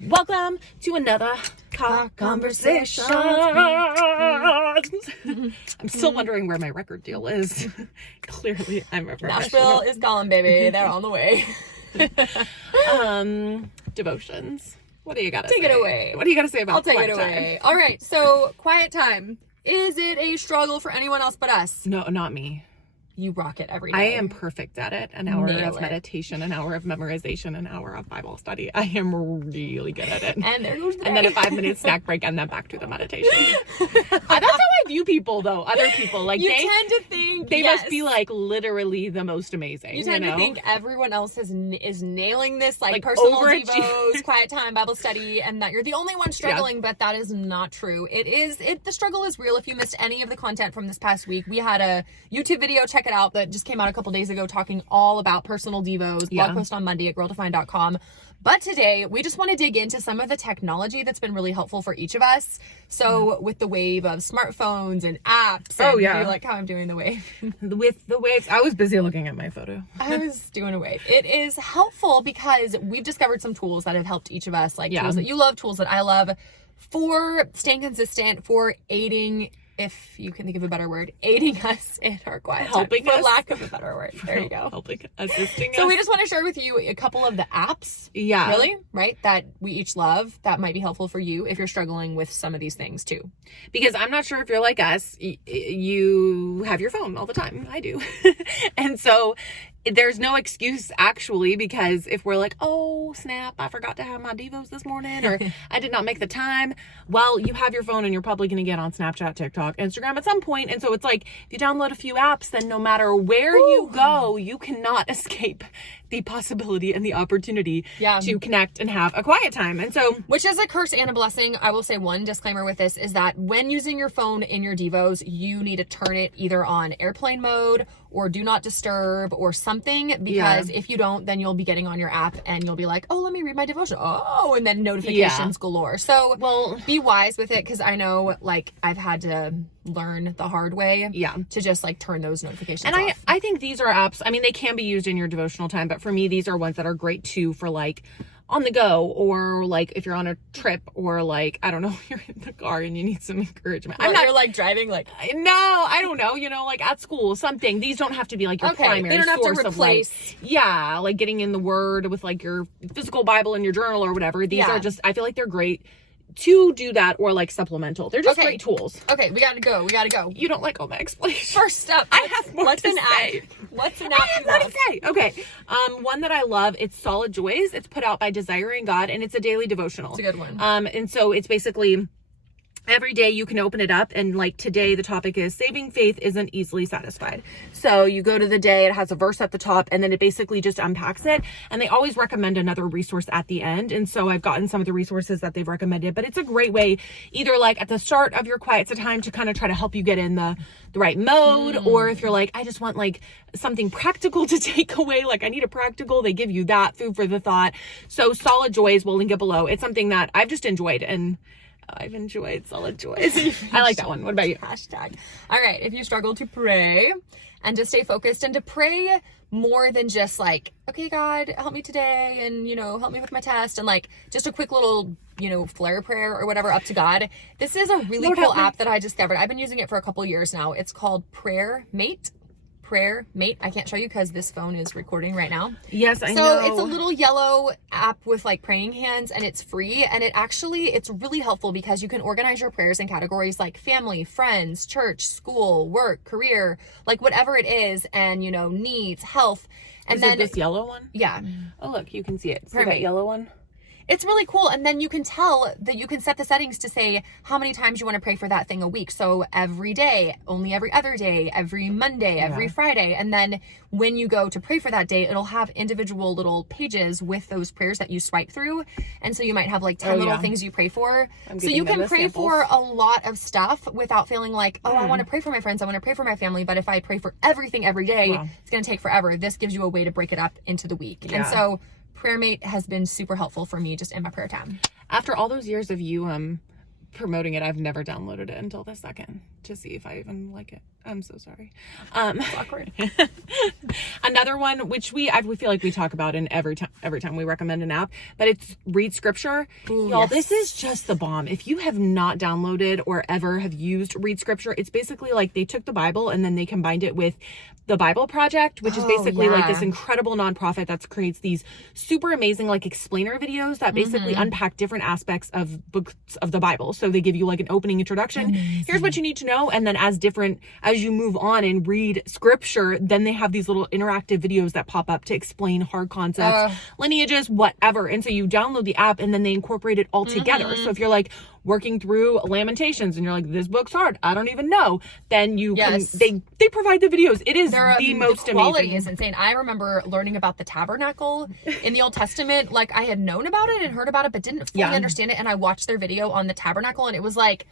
Welcome to another conversation. I'm still wondering where my record deal is. Clearly, I'm a professional. Nashville is calling, baby. They're on the way. Devotions. What do you gotta say? Take it away. What do you gotta say about I'll take it away. All right. So, quiet time. Is it a struggle for anyone else but us? No, not me. You rock it every day. I am perfect at it. An hour Nail of it. meditation, an hour of memorization, an hour of Bible study. I am really good at it. And there goes the And then day. a 5-minute snack break and then back to the meditation. That's how I view people though. Other people. Like You tend to think they yes. must be like literally the most amazing. You tend know? to think everyone else is nailing this like personal overachieve- devos, quiet time, Bible study, and that you're the only one struggling, but that is not true. The struggle is real. If you missed any of the content from this past week, we had a YouTube video, check it out, that just came out a couple days ago talking all about personal devos, blog post on Monday at girldefined.com. But today, we just want to dig into some of the technology that's been really helpful for each of us. So with the wave of smartphones and apps, and you like how I'm doing the wave. With the waves, I was busy looking at my photo. I was doing a wave. It is helpful because we've discovered some tools that have helped each of us, like tools that you love, tools that I love, for staying consistent, for aiding, if you can think of a better word, aiding us in our quiet time, for lack of a better word. There you go. Assisting us. So we just want to share with you a couple of the apps, right, that we each love that might be helpful for you if you're struggling with some of these things too. Because I'm not sure if you're like us, you have your phone all the time. I do. And so there's no excuse actually, because if we're like, oh snap, I forgot to have my devos this morning, or I did not make the time. Well, you have your phone and you're probably going to get on Snapchat, TikTok, Instagram at some point. And so it's like, if you download a few apps, then no matter where you go, you cannot escape the possibility and the opportunity to connect and have a quiet time. And so, which is a curse and a blessing. I will say one disclaimer with this is that when using your phone in your devos, you need to turn it either on airplane mode or do not disturb or something, because if you don't, then you'll be getting on your app and you'll be like, oh, let me read my devotion. Oh, and then notifications galore. So be wise with it, because I know like I've had to learn the hard way to just like turn those notifications off. I think these are apps, I mean, they can be used in your devotional time, but for me, these are ones that are great too for like on the go, or like if you're on a trip, or like, I don't know, you're in the car and you need some encouragement. You're like driving like, no, I don't know, like at school, something. These don't have to be like your primary they don't have source to replace. Of like, like getting in the word with like your physical Bible and your journal or whatever. These are just, I feel like they're great to do that, or like supplemental. They're just great tools. Okay, we gotta go. You don't like all my explanations. First up, I have more to say. What's an app I have more to say. Okay. One that I love, it's Solid Joys. It's put out by Desiring God, and it's a daily devotional. It's a good one. And so it's basically every day you can open it up, and like today the topic is saving faith isn't easily satisfied. So you go to the day, it has a verse at the top, and then it basically just unpacks it. And they always recommend another resource at the end. And so I've gotten some of the resources that they've recommended, but it's a great way either like at the start of your quiet time to kind of try to help you get in the right mode, or if you're like, I just want like something practical to take away, like I need a practical, they give you that, food for the thought. So Solid Joys, we'll link it below. It's something that I've just enjoyed, and I've enjoyed Solid Joys. I like that one. What about you? Hashtag. All right. If you struggle to pray and to stay focused and to pray more than just like, okay, God, help me today, and, help me with my test, and like just a quick little, flare prayer or whatever up to God. This is a really cool app that I discovered. I've been using it for a couple years now. It's called PrayerMate. I can't show you because this phone is recording right now. Yes, I know. So it's a little yellow app with like praying hands, and it's free, and it's really helpful because you can organize your prayers in categories like family, friends, church, school, work, career, like whatever it is, and needs, health. And then this yellow one? Yeah. Oh, look, you can see it. See that yellow one? It's really cool. And then you can tell that you can set the settings to say how many times you want to pray for that thing a week. So every day, only every other day, every Monday, every Friday. And then when you go to pray for that day, it'll have individual little pages with those prayers that you swipe through. And so you might have like 10 little things you pray for. So you can pray for a lot of stuff without feeling like, oh, I want to pray for my friends, I want to pray for my family. But if I pray for everything every day, it's going to take forever. This gives you a way to break it up into the week. And so PrayerMate has been super helpful for me just in my prayer time. After all those years of you promoting it, I've never downloaded it until this second. to see if I even like it. I'm so sorry. It's awkward. Another one, which we feel like we talk about in every time we recommend an app, but it's Read Scripture. Ooh, Y'all, yes. this is just the bomb. If you have not downloaded or ever have used Read Scripture, it's basically like they took the Bible and then they combined it with the Bible Project, which is basically like this incredible nonprofit that creates these super amazing like explainer videos that basically unpack different aspects of books of the Bible. So they give you like an opening introduction. Here's what you need to know. And then as you move on and read scripture, then they have these little interactive videos that pop up to explain hard concepts, lineages, whatever. And so you download the app and then they incorporate it all together. So if you're like working through Lamentations and you're like, this book's hard, I don't even know, then you can, they provide the videos. It is the most quality amazing. is insane. I remember learning about the tabernacle in the Old Testament. Like I had known about it and heard about it, but didn't fully understand it. And I watched their video on the tabernacle and it was like,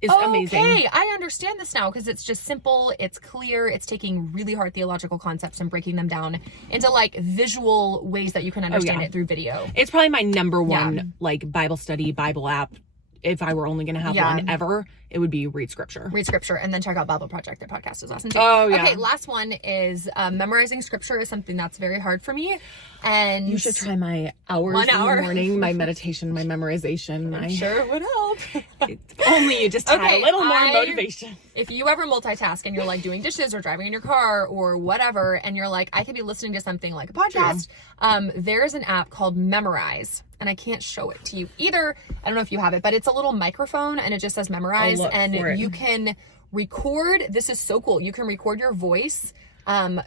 It's amazing. Okay, I understand this now because it's just simple, it's clear, it's taking really hard theological concepts and breaking them down into like visual ways that you can understand it through video. It's probably my number one like Bible study, Bible app. If I were only going to have one ever, it would be Read Scripture. Read Scripture, and then check out Bible Project. Their podcast is awesome too. Oh, yeah. Okay, last one is memorizing Scripture is something that's very hard for me. And you should try my hours 1 hour. in the morning, my meditation, my memorization. I'm sure it would help. If only you just had a little more motivation. If you ever multitask and you're like doing dishes or driving in your car or whatever, and you're like, I could be listening to something like a podcast, there's an app called Memorize. And I can't show it to you either. I don't know if you have it, but it's a little microphone and it just says Memorize. And you can record. This is so cool. You can record your voice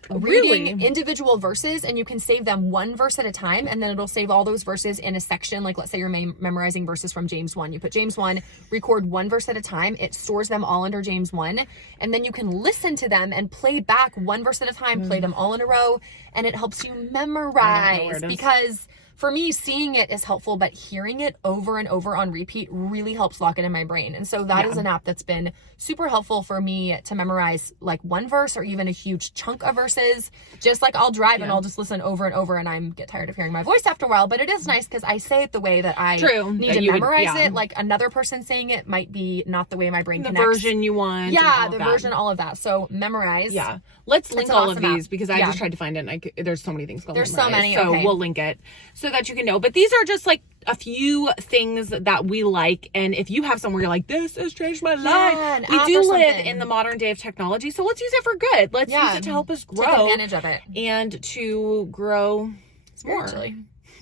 reading individual verses, and you can save them one verse at a time, and then it'll save all those verses in a section. Like let's say you're memorizing verses from James 1. You put James 1, record one verse at a time. It stores them all under James 1, and then you can listen to them and play back one verse at a time, play them all in a row, and it helps you memorize because for me, seeing it is helpful, but hearing it over and over on repeat really helps lock it in my brain. And so that is an app that's been super helpful for me to memorize like one verse or even a huge chunk of verses. Just like I'll drive and I'll just listen over and over and I get tired of hearing my voice after a while, but it is nice because I say it the way that I need to memorize it. Like another person saying it might be not the way my brain connects. The version you want. Yeah, the version, all of that. So Memorize. Yeah. Let's link all of these because I just tried to find it and there's so many things called There's Memorize. so many. So we'll link it so that you can know. But these are just like a few things that we like. And if you have somewhere you're like, this has changed my life. We do live in the modern day of technology. So let's use it for good. Let's use it to help us grow. Take advantage of it. And to grow spiritually.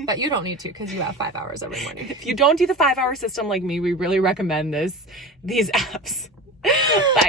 But you don't need to because you have 5 hours every morning. If you don't do the 5-hour system like me, we really recommend these apps. Bye.